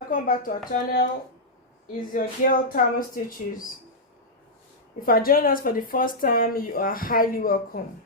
Welcome back to our channel. Is your girl Tamaar Stitches. If you are joining us for the first time, you are highly welcome.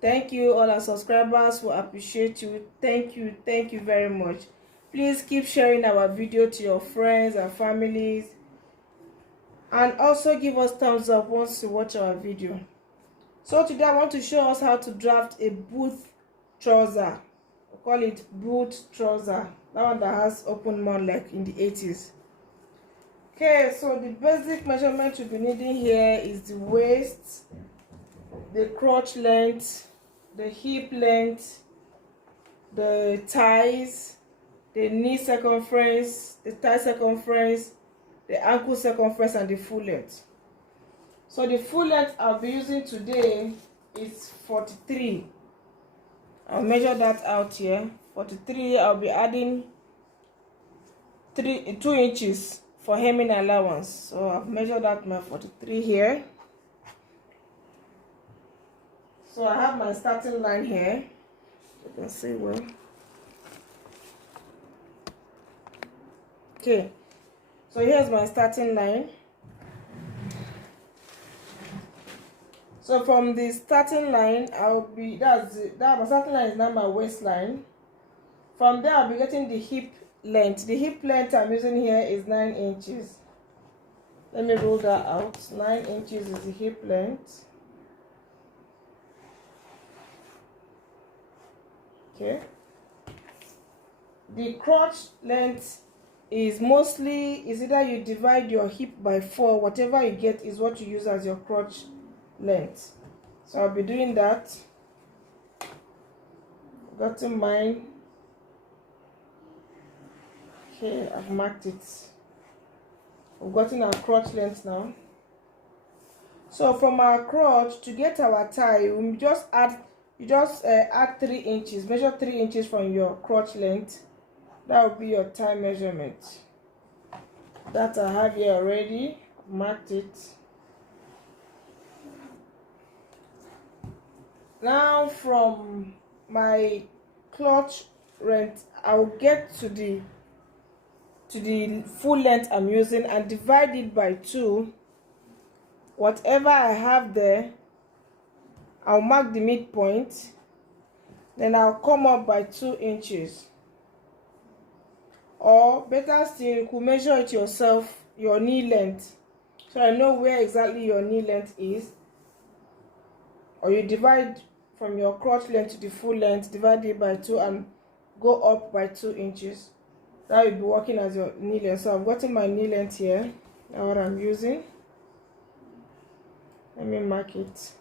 Thank you all our subscribers, we appreciate you. Thank you very much. Please keep sharing our video to your friends and families, and also give us thumbs up once you watch our video. So today I want to show us how to draft a boot trouser. We call it boot trouser, that one that has open mouth like in the 80s. Okay, so the basic measurement you'll be needing here is the waist, the crotch length, the hip length, the thighs, the knee circumference, the thigh circumference, the ankle circumference, and the full length. So the full length I'll be using today is 43. I'll measure that out here. 43. I'll be adding 2 inches for hemming allowance. So I've measured out my 43 here. So I have my starting line here. You can see well. Okay. So here's my starting line. So from the starting line, I'll be my starting line is now my waistline. From there, I'll be getting the hip length. The hip length I'm using here is 9 inches. Let me roll that out. 9 inches is the hip length. Okay. The crotch length is either you divide your hip by 4, whatever you get is what you use as your crotch length. So I'll be doing that. Gotten mine. Okay, I've marked it. We've gotten our crotch length now. So from our crotch to get our thigh, we just add 3 inches. Measure 3 inches from your crotch length. That will be your thigh measurement. That I have here already. I've marked it. Now from my crotch length, I'll get to the full length I'm using and divide it by 2. Whatever I have there, I'll mark the midpoint. Then I'll come up by 2 inches. Or better still, you could measure it yourself, your knee length. So I know where exactly your knee length is. Or you divide from your crotch length to the full length, divide it by 2 and go up by 2 inches. That will be working as your knee length. So I've gotten my knee length here. That's what I'm using. Let me mark it.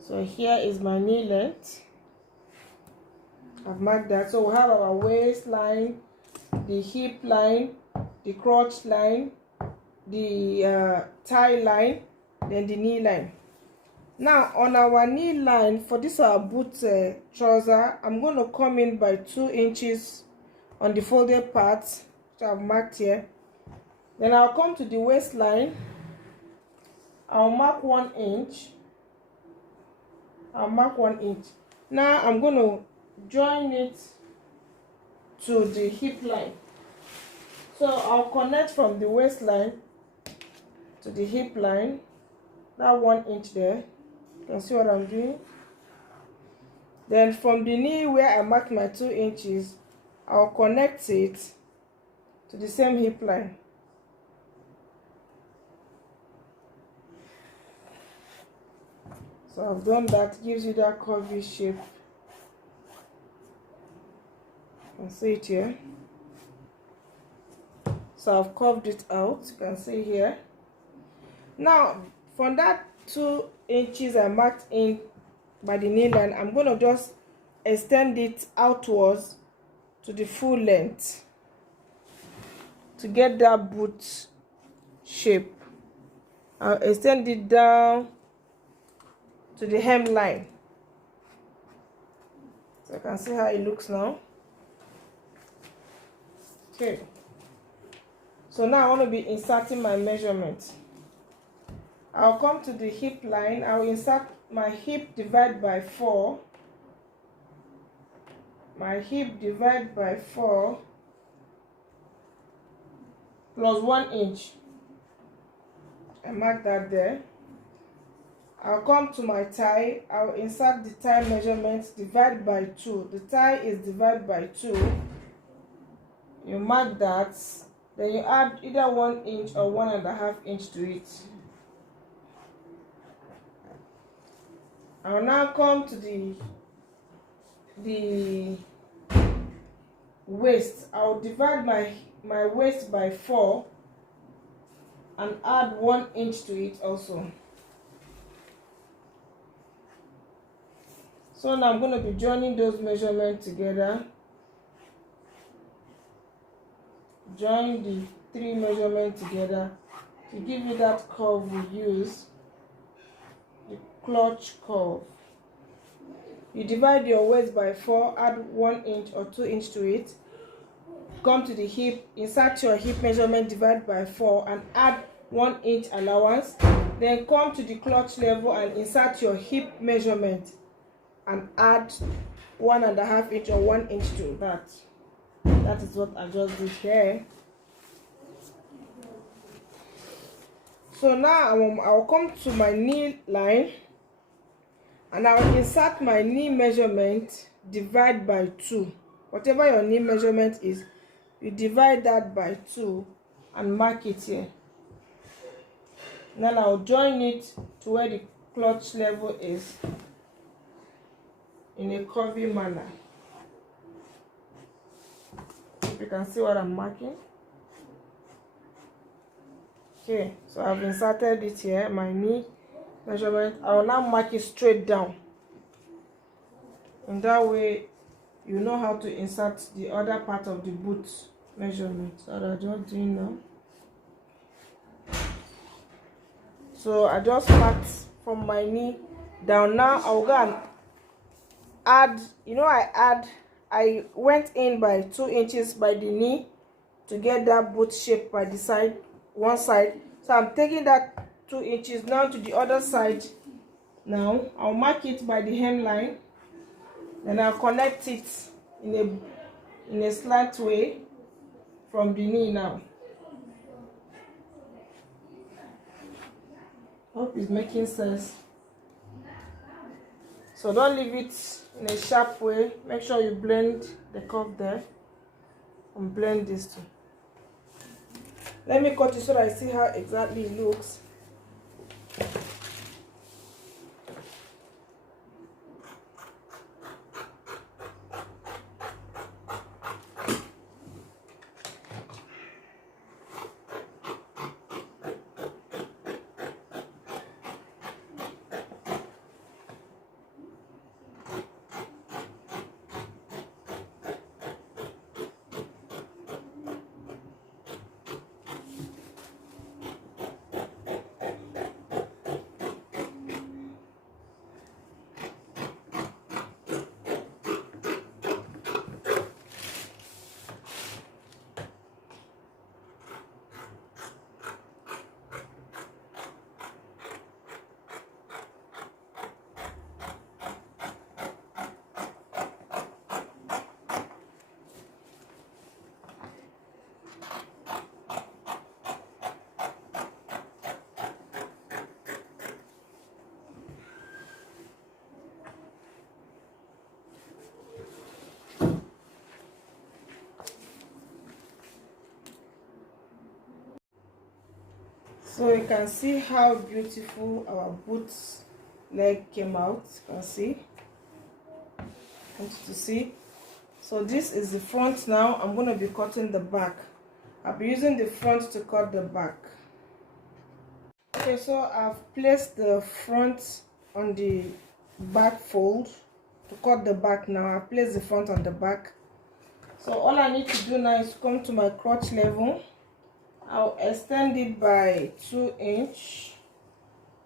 So here is my knee length. I've marked that. So we have our waistline, the hip line, the crotch line, the thigh line, then the knee line. Now on our knee line, for this our boot trouser, I'm going to come in by 2 inches on the folded part, which I've marked here. Then I'll come to the waistline. I'll mark 1 inch. I'll mark 1 inch. Now I'm going to join it to the hip line. So I'll connect from the waistline to the hip line. That 1 inch there. You can see what I'm doing. Then from the knee where I marked my 2 inches, I'll connect it to the same hip line. So I've done that. Gives you that curvy shape. You can see it here. So I've curved it out. You can see here. Now from that 2 inches I marked in by the knee line, I'm going to just extend it outwards to the full length to get that boot shape. I'll extend it down to the hemline. So you can see how it looks now. Okay. So now I want to be inserting my measurement. I'll come to the hip line. I'll insert my hip divide by 4. My hip divide by 4 plus 1 inch. I mark that there. I'll come to my tie. I'll insert the tie measurement, divide by 2. The tie is divided by 2. You mark that. Then you add either 1 inch or 1.5 inch to it. I'll now come to the waist. I'll divide my waist by 4 and add 1 inch to it also. So now I'm going to be joining those measurements together. Join the 3 measurements together to give you that curve we use, the clutch curve. You divide your waist by 4, add 1 inch or 2 inch to it. Come to the hip, insert your hip measurement, divide by 4 and add 1 inch allowance. Then come to the clutch level and insert your hip measurement and add 1.5 inch or 1 inch to that. That is what I just did here. So now I'll come to my knee line and I'll insert my knee measurement, divide by 2. Whatever your knee measurement is, you divide that by 2 and mark it here. Then I'll join it to where the clutch level is in a curvy manner. You can see what I'm marking. Okay, so I've inserted it here, my knee measurement. I will now mark it straight down. And that way you know how to insert the other part of the boot measurement. So I'm just doing now. So I just marked from my knee down. Now I'll go and add, I went in by 2 inches by the knee to get that boot shape by the side, one side. So I'm taking that 2 inches now to the other side. Now I'll mark it by the hemline, then I'll connect it in a slant way from the knee now. Hope it's making sense. So don't leave it in a sharp way. Make sure you blend the curve there and blend this too. Let me cut it so that I see how exactly it looks. So you can see how beautiful our boot's leg came out. You can see. I want you to see. So this is the front now. I'm going to be cutting the back. I'll be using the front to cut the back. Okay, so I've placed the front on the back fold to cut the back now. I've placed the front on the back. So all I need to do now is come to my crotch level. I'll extend it by 2 inch,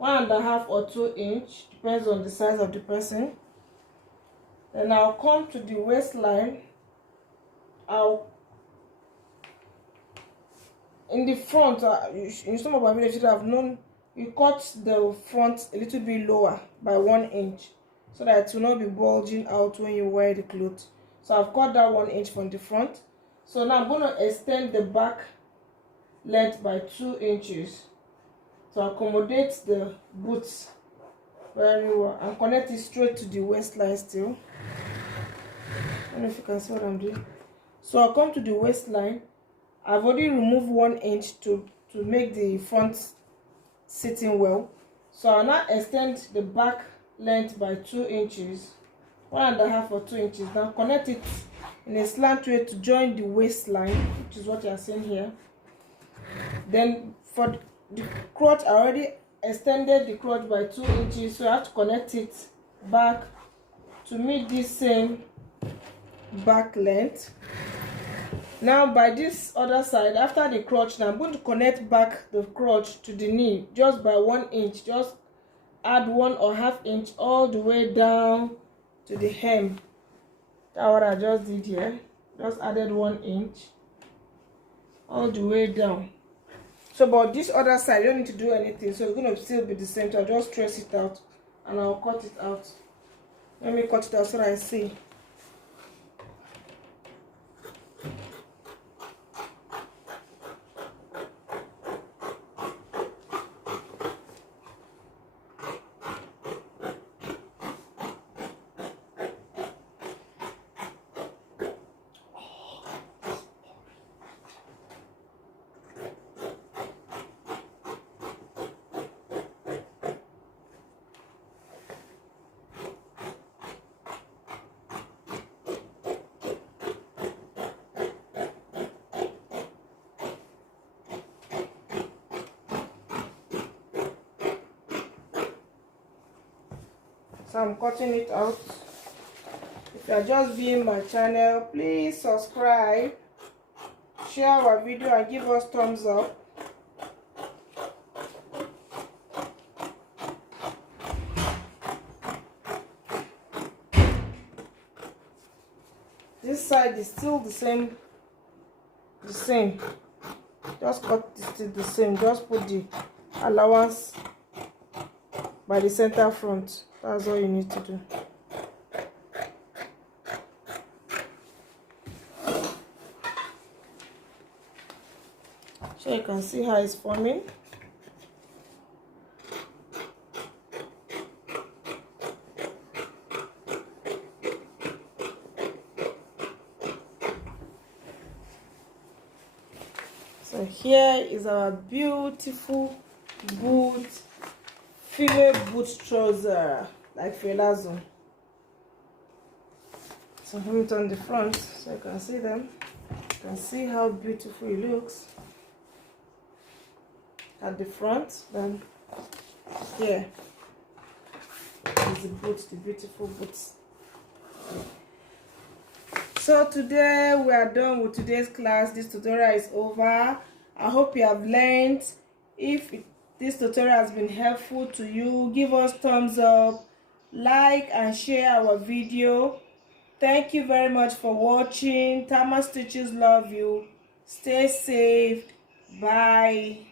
1.5 or 2 inch, depends on the size of the person. Then I'll come to the waistline. In the front, in some of my videos, you should have known you cut the front a little bit lower by 1 inch so that it will not be bulging out when you wear the clothes. So I've cut that 1 inch from the front. So now I'm going to extend the back length by 2 inches to accommodate the boots very well and connect it straight to the waistline still. I don't know if you can see what I'm doing. So I'll come to the waistline. I've already removed 1 inch to make the front sitting well. So I'll now extend the back length by 2 inches, 1.5 or 2 inches. Now connect it in a slant way to join the waistline, which is what you are seeing here. Then for the crotch, I already extended the crotch by 2 inches, so I have to connect it back to meet this same back length. Now by this other side, after the crotch, now I'm going to connect back the crotch to the knee just by 1 inch. Just add 1.5 inch all the way down to the hem. That's what I just did here. Just added 1 inch all the way down. So but this other side, you don't need to do anything, so it's going to still be the same. So I'll just trace it out and I'll cut it out. Let me cut it out so that I see. So I'm cutting it out. If you are just viewing my channel, please subscribe, share our video and give us thumbs up. This side is still the same. Just cut it still the same. Just put the allowance by the center front. That's all you need to do. So you can see how it's forming. So here is our beautiful female boot trouser, like Felazo. So put it on the front so you can see them. You can see how beautiful it looks at the front. Then here is the boots, the beautiful boots. So today we are done with today's class. This tutorial is over. I hope you have learned. If this tutorial has been helpful to you, give us thumbs up, like and share our video. Thank you very much for watching. Tamaar Stitches love you. Stay safe. Bye.